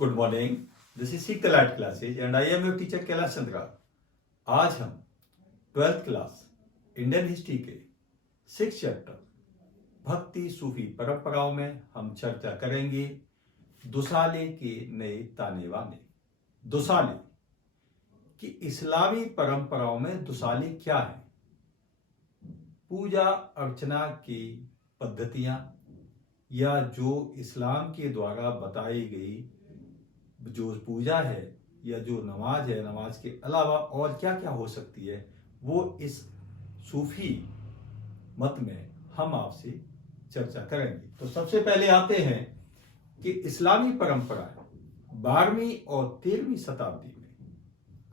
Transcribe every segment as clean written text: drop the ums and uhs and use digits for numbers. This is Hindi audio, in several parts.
गुड मॉर्निंग, दिस इज सीख the light classes and I am your teacher Kailash Chandra. आज हम 12th क्लास इंडियन हिस्ट्री के 6 चैप्टर भक्ति सूफी परंपराओं में हम चर्चा करेंगे दुसाले के नए ताने बाने। दुसाले कि इस्लामी परंपराओं में दुसाले क्या है, पूजा अर्चना की पद्धतियां या जो इस्लाम के द्वारा बताई गई जो पूजा है या जो नमाज है, नमाज के अलावा और क्या क्या हो सकती है, वो इस सूफी मत में हम आपसे चर्चा करेंगे। तो सबसे पहले आते हैं कि इस्लामी परंपराएं 12वीं और 13वीं शताब्दी में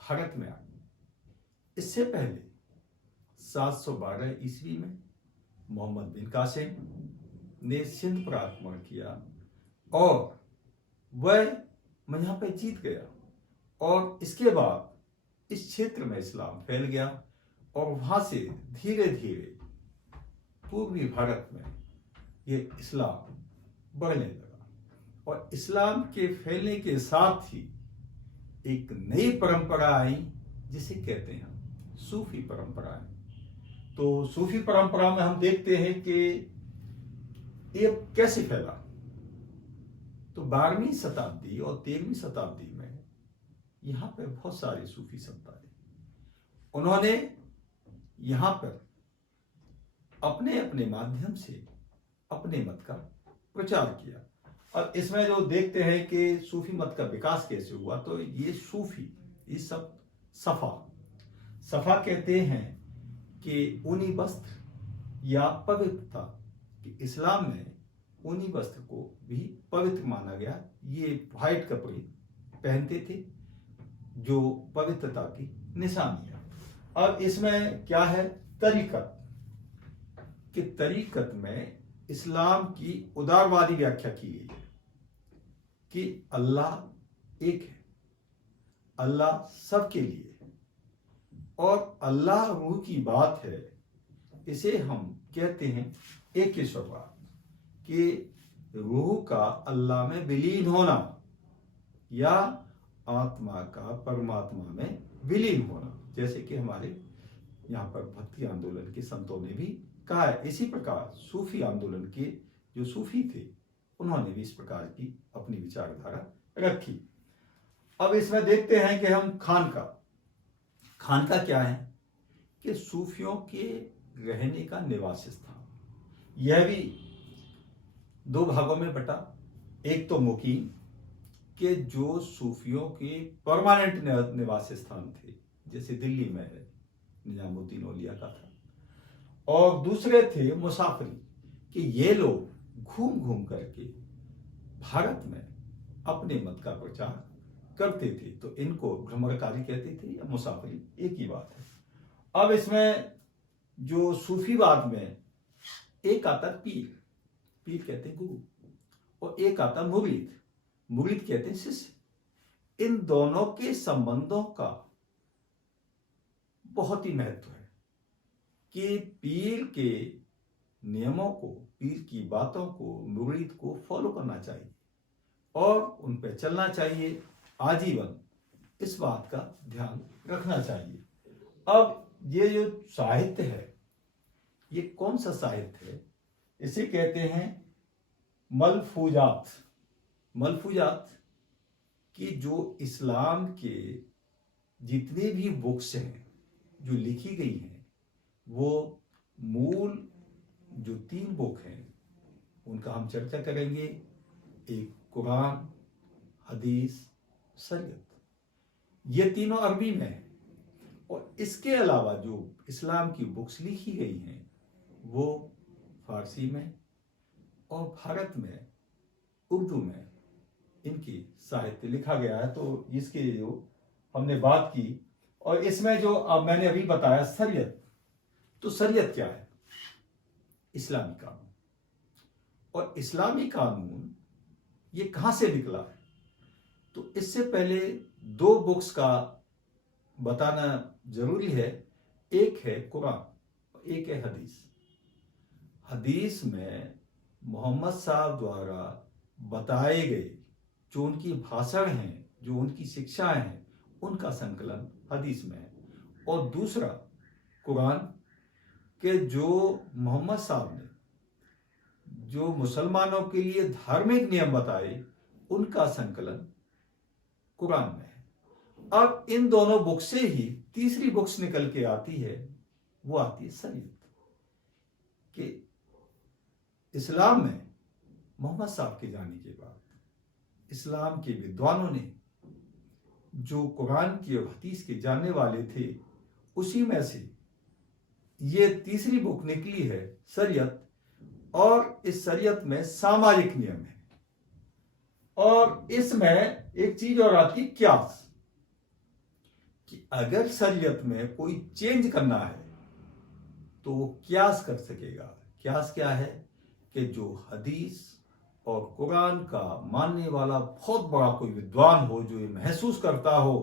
भारत में आई। इससे पहले 712 ईस्वी में मोहम्मद बिन कासिम ने सिंध पर आक्रमण किया और वह यहाँ पे जीत गया और इसके बाद इस क्षेत्र में इस्लाम फैल गया और वहां से धीरे धीरे पूर्वी भारत में ये इस्लाम बढ़ने लगा और इस्लाम के फैलने के साथ ही एक नई परंपरा आई जिसे कहते हैं सूफी परंपराएं। तो सूफी परंपरा में हम देखते हैं कि ये कैसे फैला। तो 12वीं शताब्दी और 13वीं शताब्दी में यहां पर बहुत सारे सूफी संत आए। उन्होंने यहां पर अपने अपने माध्यम से अपने मत का प्रचार किया और इसमें जो देखते हैं कि सूफी मत का विकास कैसे हुआ, तो ये सूफी ये सब सफा कहते हैं कि ऊनी वस्त्र या पवित्रता कि इस्लाम में ऊनी वस्त्र को भी पवित्र माना गया। ये व्हाइट कपड़े पहनते थे जो पवित्रता की निशानी है। अब इसमें क्या है, तरीकत कि तरीकत में इस्लाम की उदारवादी व्याख्या की गई है कि अल्लाह एक है, अल्लाह सबके लिए है और अल्लाह रूह की बात है। इसे हम कहते हैं एक ईश्वरवाद कि रूह का अल्लाह में विलीन होना या आत्मा का परमात्मा में विलीन होना, जैसे कि हमारे यहाँ पर भक्ति आंदोलन के संतों ने भी कहा है। इसी प्रकार सूफी आंदोलन के जो सूफी थे उन्होंने भी इस प्रकार की अपनी विचारधारा रखी। अब इसमें देखते हैं कि हम खानका क्या है कि सूफियों के रहने का निवास स्थान। यह भी 2 भागों में बटा। एक तो मुकीम के जो सूफियों के परमानेंट निवास स्थान थे, जैसे दिल्ली में है निजामुद्दीन औलिया का था, और दूसरे थे मुसाफिरी कि ये लोग घूम घूम करके भारत में अपने मत का प्रचार करते थे। तो इनको भ्रमणकारी कहते थे या मुसाफिरी, एक ही बात है। अब इसमें जो सूफीवाद में एक आता पीर कहते हैं गुरु, और एक आता मुरीद कहते हैं शिष्य। इन दोनों के संबंधों का बहुत ही महत्व है कि पीर के नियमों को, पीर की बातों को मुरीद को फॉलो करना चाहिए और उन पर चलना चाहिए आजीवन। इस बात का ध्यान रखना चाहिए। अब ये जो साहित्य है, ये कौन सा साहित्य है, इसे कहते हैं मलफूजात कि जो इस्लाम के जितने भी बुक्स हैं जो लिखी गई हैं, वो मूल जो 3 बुक हैं उनका हम चर्चा करेंगे। एक कुरान, हदीस, शरीयत, ये तीनों अरबी में है और इसके अलावा जो इस्लाम की बुक्स लिखी गई हैं वो फारसी में और भारत में उर्दू में इनकी साहित्य लिखा गया है। तो इसके जो हमने बात की, और इसमें जो अब मैंने अभी बताया शरीयत, तो शरीयत क्या है, इस्लामी कानून। और इस्लामी कानून ये कहां से निकला है, तो इससे पहले 2 बुक्स का बताना जरूरी है। एक है कुरान, एक है हदीस। हदीस में मोहम्मद साहब द्वारा बताए गए जो उनकी भाषण हैं, जो उनकी शिक्षाएं हैं, उनका संकलन हदीस में है। और दूसरा कुरान के जो मोहम्मद साहब ने जो मुसलमानों के लिए धार्मिक नियम बताए, उनका संकलन कुरान में है। अब इन दोनों बुक से ही तीसरी बुक्स निकल के आती है, वो आती है शरीयत। कि इस्लाम में मोहम्मद साहब के जाने के बाद इस्लाम के विद्वानों ने जो कुरान की और हदीस के जानने वाले थे, उसी में से ये तीसरी बुक निकली है शरीयत। और इस शरीयत में सामाजिक नियम है, और इसमें एक चीज और आती है क्यास, कि अगर शरीयत में कोई चेंज करना है तो वो क्यास कर सकेगा। क्यास क्या है? कि जो हदीस और कुरान का मानने वाला बहुत बड़ा कोई विद्वान हो, जो ये महसूस करता हो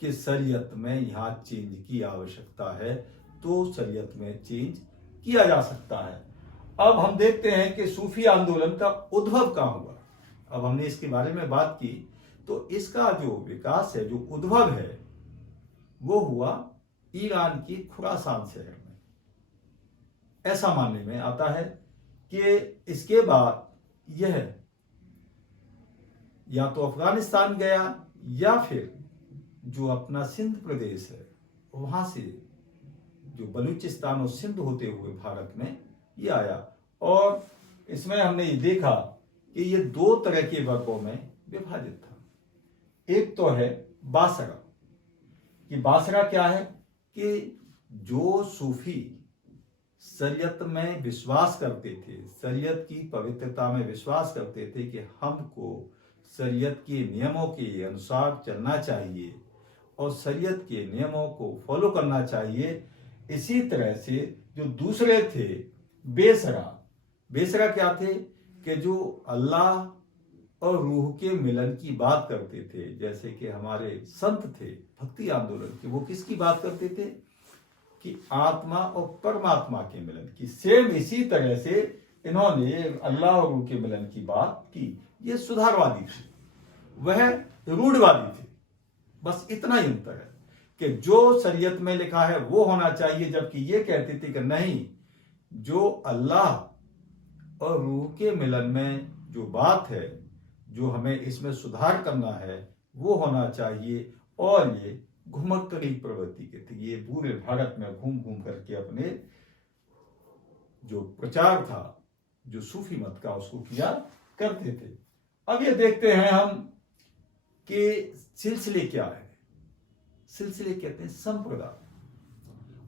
कि शरीयत में यहां चेंज की आवश्यकता है, तो शरीयत में चेंज किया जा सकता है। अब हम देखते हैं कि सूफी आंदोलन का उद्भव कहां हुआ। अब हमने इसके बारे में बात की, तो इसका जो विकास है, जो उद्भव है, वो हुआ ईरान की खुरासान शहर में। ऐसा मानने में आता है कि इसके बाद यह या तो अफगानिस्तान गया, या फिर जो अपना सिंध प्रदेश है वहां से जो बलूचिस्तान और सिंध होते हुए भारत में ये आया। और इसमें हमने ये देखा कि ये दो तरह के वर्गों में विभाजित था। एक तो है बासरा, कि बासरा क्या है? कि जो सूफी शरीयत में विश्वास करते थे, शरीयत की पवित्रता में विश्वास करते थे कि हमको शरीयत के नियमों के अनुसार चलना चाहिए और शरीयत के नियमों को फॉलो करना चाहिए। इसी तरह से जो दूसरे थे बेसरा, बेसरा क्या थे? कि जो अल्लाह और रूह के मिलन की बात करते थे, जैसे कि हमारे संत थे भक्ति आंदोलन के, वो किसकी बात करते थे? कि आत्मा और परमात्मा के मिलन की। सेम इसी तरह से इन्होंने अल्लाह और रूह के मिलन की बात की। ये सुधारवादी थे, वह रूढ़वादी थे। बस इतना ही अंतर है कि जो शरीयत में लिखा है वो होना चाहिए, जबकि ये कहते थे कि नहीं, जो अल्लाह और रूह के मिलन में जो बात है, जो हमें इसमें सुधार करना है, वो होना चाहिए। और ये घुमक्कड़ी प्रवृत्ति के थे। ये पूरे भारत में घूम घूम करके अपने जो प्रचार था, जो सूफी मत का, उसको किया करते थे। अब ये देखते हैं हम कि सिलसिले क्या है। सिलसिले कहते हैं संप्रदाय।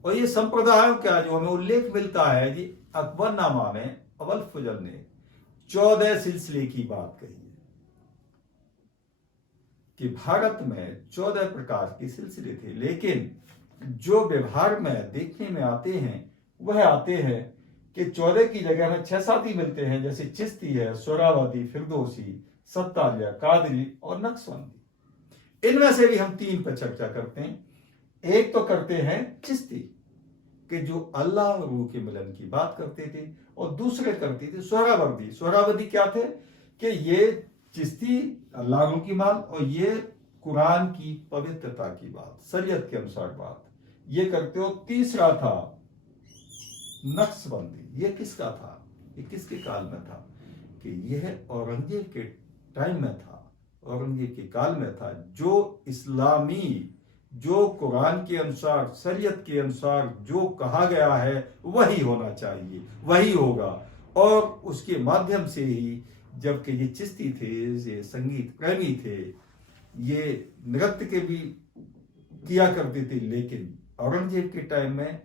और ये संप्रदाय क्या, जो हमें उल्लेख मिलता है कि अकबरनामा में अवल फजल ने 14 सिलसिले की बात कही है, कि भारत में 14 प्रकार के सिलसिले थे। लेकिन जो व्यवहार में देखने में आते हैं, वह आते हैं कि 14 की जगह हमें 6-7 ही मिलते हैं, जैसे चिश्ती है, सोहरावर्दी, फिरदौसी, सत्तारिया, कादरी और नक्शबंदी। इनमें से भी हम 3 पर चर्चा करते हैं। एक तो करते हैं चिश्ती, कि जो अल्लाह और रूह के मिलन की बात करते थे, और दूसरे करते थे सोहरावर्दी। सोहरावर्दी क्या थे? कि ये चिश्ती अल्लाह रूह की बात, और ये कुरान की पवित्रता की बात, शरीयत के अनुसार बात, ये करते हो। तीसरा था नक्शबंदी। ये किसका था? ये किसके काल में था? कि यह औरंगजेब के टाइम में था, औरंगजेब के काल में था। जो इस्लामी, जो कुरान के अनुसार, शरीयत के अनुसार जो कहा गया है वही होना चाहिए, वही होगा। और उसके माध्यम से ही, जबकि ये चिश्ती थे, ये संगीत प्रेमी थे, ये नृत्य के भी किया करते थे, लेकिन औरंगजेब के टाइम में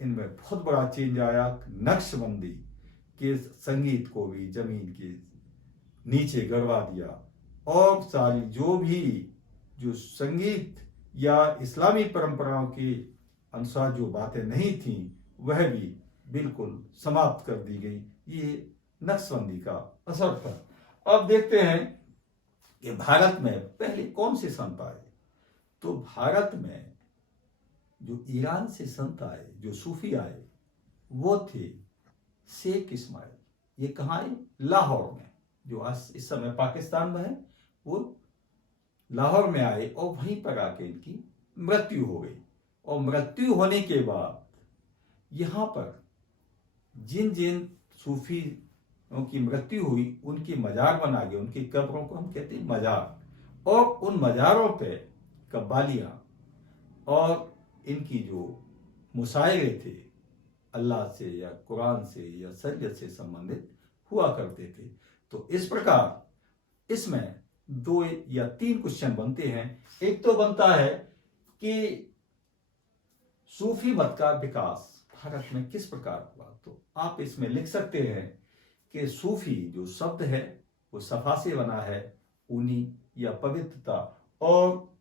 इनमें बहुत बड़ा चेंज आया। नक्शबंदी के संगीत को भी जमीन के नीचे गड़वा दिया, और सारी जो संगीत या इस्लामी परंपराओं के अनुसार जो बातें नहीं थी, वह भी बिल्कुल समाप्त कर दी गई। ये नक्शबंदी का असर था। अब देखते हैं कि भारत में पहले कौन से संत आए। तो भारत में जो ईरान से संत आए, जो सूफी आए, वो थे शेख इस्माइल। ये कहाँ है? लाहौर में, जो आज इस समय पाकिस्तान में है। वो लाहौर में आए और वहीं पर आके इनकी मृत्यु हो गई। और मृत्यु होने के बाद यहाँ पर जिन जिन सूफियों की मृत्यु हुई उनकी मजार बना गए, उनकी कब्रों को हम कहते हैं मजार। और उन मजारों पे कव्वालियाँ और इनकी जो मुशायरे थे अल्लाह से या कुरान से या शरीयत से संबंधित हुआ करते थे। तो इस प्रकार इसमें 2 या 3 क्वेश्चन बनते हैं। एक तो बनता है कि सूफी मत का विकास भारत में किस प्रकार हुआ। तो आप इसमें लिख सकते हैं कि सूफी जो शब्द है वो सफा से बना है, ऊनी या पवित्रता, और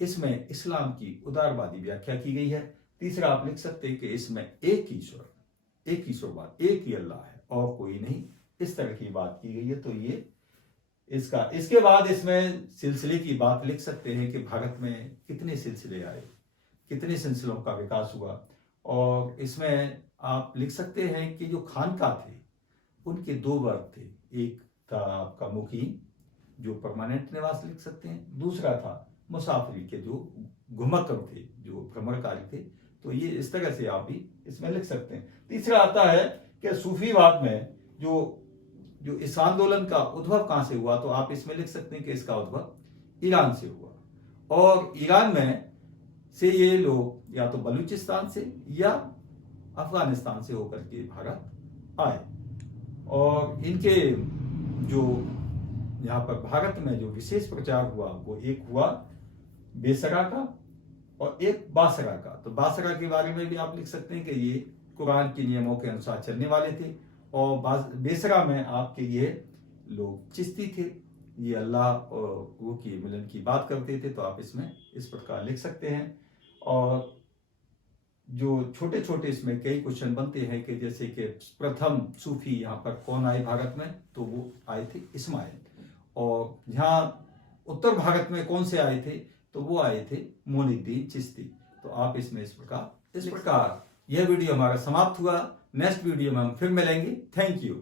इसमें इस्लाम की उदारवादी व्याख्या की गई है। तीसरा आप लिख सकते हैं कि इसमें एक ईश्वरवाद, एक ही अल्लाह है और कोई नहीं, इस तरह की बात की गई है। तो ये इसके बाद इसमें सिलसिले की बात लिख सकते हैं कि भारत में कितने सिलसिले आए, कितने सिलसिलों का विकास हुआ। और इसमें आप लिख सकते हैं कि जो खानका थे उनके 2 वर्ग थे। एक था आपका मुकीम जो परमानेंट निवास लिख सकते हैं, दूसरा था मुसाफिर के जो घुमक्कड़ थे, जो भ्रमणकारी थे। तो ये इस तरह से आप भी इसमें लिख सकते हैं। तीसरा आता है कि सूफीवाद में जो इस आंदोलन का उद्भव कहाँ से हुआ। तो आप इसमें लिख सकते हैं कि इसका उद्भव ईरान से हुआ। और ईरान में से ये लोग या तो बलूचिस्तान से या अफगानिस्तान से होकर के भारत आए। और इनके जो यहाँ पर भारत में जो विशेष प्रचार हुआ वो एक हुआ बेसरा का और एक बासरा का। तो बासरा के बारे में भी आप लिख सकते हैं कि ये कुरान के नियमों के अनुसार चलने वाले थे। और बेसरा में आपके ये लोग चिश्ती थे, ये अल्लाह और वो की मिलन की बात करते थे। तो आप इसमें इस प्रकार लिख सकते हैं। और जो छोटे छोटे इसमें कई क्वेश्चन बनते हैं कि जैसे कि प्रथम सूफी यहाँ पर कौन आए भारत में, तो वो आए थे इस्माइल। और यहाँ उत्तर भारत में कौन से आए थे, तो वो आए थे मोइनुद्दीन चिश्ती। तो आप इसमें इस प्रकार यह वीडियो हमारा समाप्त हुआ। नेक्स्ट वीडियो में हम फिर मिलेंगे। Thank you.